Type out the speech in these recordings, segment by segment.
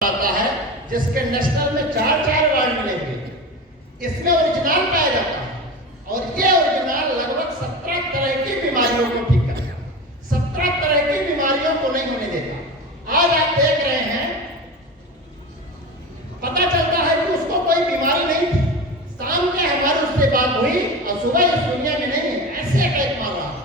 आता है जिसके नेशनल में 4-4 अवार्ड मिले हुए, इसमें ओरिजिनल पाया जाता है और ये ओरिजिनल लगभग 17 तरह की बीमारियों को ठीक करेगा, 17 तरह की बीमारियों को नहीं होने देता। आज आप देख रहे हैं, पता चलता है कि उसको कोई बीमारी नहीं थी, शाम के हमारी उससे बात हुई और सुबह इस दुनिया में नहीं है, ऐसे अटैक मार रहा है।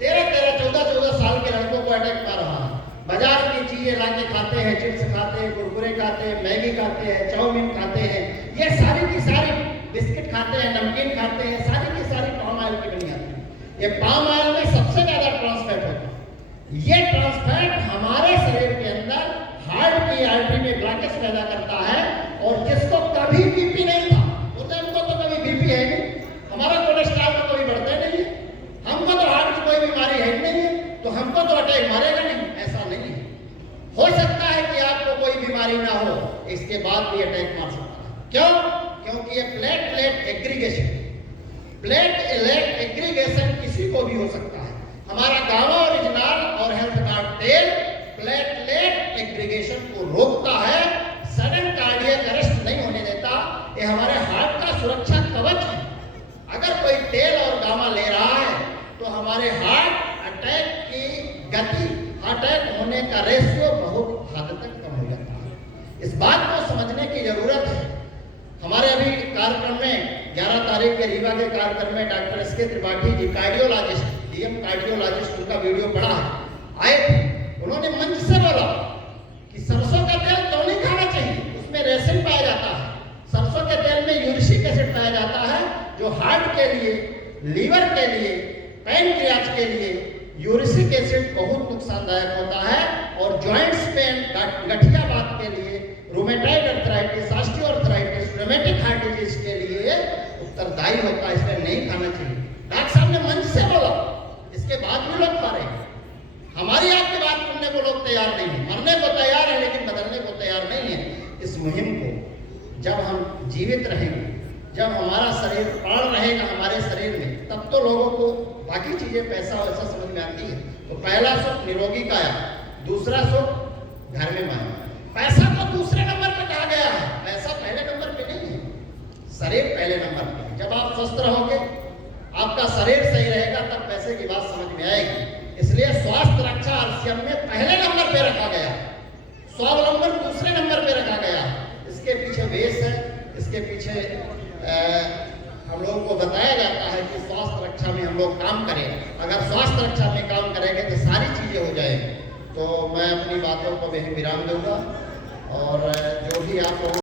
13-13, 14-14 साल के लड़कों को अटैक मार रहा है। बाजार की चीजें लाके खाते हैं, चिप्स खाते हैं, कुरकुरे खाते हैं, मैगी खाते हैं, चाउमीन खाते हैं, ये सारी की सारी बिस्किट खाते हैं, नमकीन खाते हैं, सारी की सारी पाम ऑयल की बनी आती है। ये पाम ऑयल में सबसे ज्यादा ट्रांसफैट होता है। ये ट्रांसफैट हमारे शरीर के अंदर हार्ट की आर्टरी में ब्लॉकेज पैदा करता है और जिसको कभी बीपी नहीं था, बोलते हमको तो कभी बीपी है नहीं, हमारा कोलेस्ट्रॉल तो कभी बढ़ता नहीं है, हमको तो हार्ट की कोई बीमारी है नहीं है, तो हमको तो अटैक मारेगा नहीं, ऐसा नहीं है। हो सकता है कि आपको कोई बीमारी ना हो, इसके बाद भी अटैक मार सकता है। क्यों? क्योंकि ये प्लेटलेट एग्रीगेशन किसी को भी हो सकता है। हमारा गावा ओरिजिनल और हेल्थ कार्ड तेल प्लेटलेट एग्रीगेशन को रोकता है, सडन कार्डियक अरेस्ट नहीं होने देता। ये हमारे हार्ट का सुरक्षा कवच है। अगर कोई तेल और गावा ले रहा है तो हमारे हार्ट अटैक की गति, अटैक होने का रेशियो बहुत हद तक कम हो जाता है। इस बात को समझने की जरूरत है। हमारे अभी कार्यक्रम में 11 तारीख के रीवा के कार्यक्रम में डॉक्टर एस के Tripathi ji, cardiologist, DM cardiologist, उनका वीडियो पड़ा है, आए थे। उन्होंने मंच से बोला कि सरसों का तेल तो नहीं खाना चाहिए, उसमें रेसिन पाया जाता है। सरसों के तेल में यूरिक एसिड पाया जाता है जो हार्ट के लिए, लीवर के लिए, पैनक्रियाज के लिए यूरिक एसिड बहुत नुकसानदायक होता है और जॉइंट्स पेन, गठियावात के लिए, rheumatoid arthritis, osteoarthritis, rheumatic heart disease के लिए उत्तरदायी होता है, इसलिए नहीं खाना चाहिए। डॉक्टर साहब ने मंच से बोला, इसके बाद भी लोग खा रहे हैं। हमारी आपकी बात सुनने को लोग तैयार नहीं है, मरने को तैयार है लेकिन बदलने को तैयार नहीं है। इस मुहिम को जब हम जीवित रहेंगे, जब हमारा शरीर प्राण रहेगा हमारे शरीर में, तब तो लोगों को बाकी चीजें पैसा वैसा समझ में आती है। तो पहला सुख निरोगी काया, दूसरा सुख घर में माया। पैसा तो दूसरे नंबर पर कहा गया है, पैसा पहले नंबर पे नहीं है, शरीर पहले नंबर पे है। जब आप स्वस्थ रहोगे, आपका शरीर सही रहेगा, तब पैसे की बात समझ में आएगी। इसलिए स्वास्थ्य रक्षा आरसीएम में पहले नंबर पे रखा गया, स्वावलंबन दूसरे नंबर पे रखा गया। इसके पीछे बेस है, इसके पीछे हम लोगों को बताया जाता है कि स्वास्थ्य रक्षा में हम लोग काम करें। अगर स्वास्थ्य रक्षा में काम करेंगे तो सारी चीजें हो जाएंगी। तो मैं अपनी बातों को वहीं विराम दूंगा और जो भी आप लोगों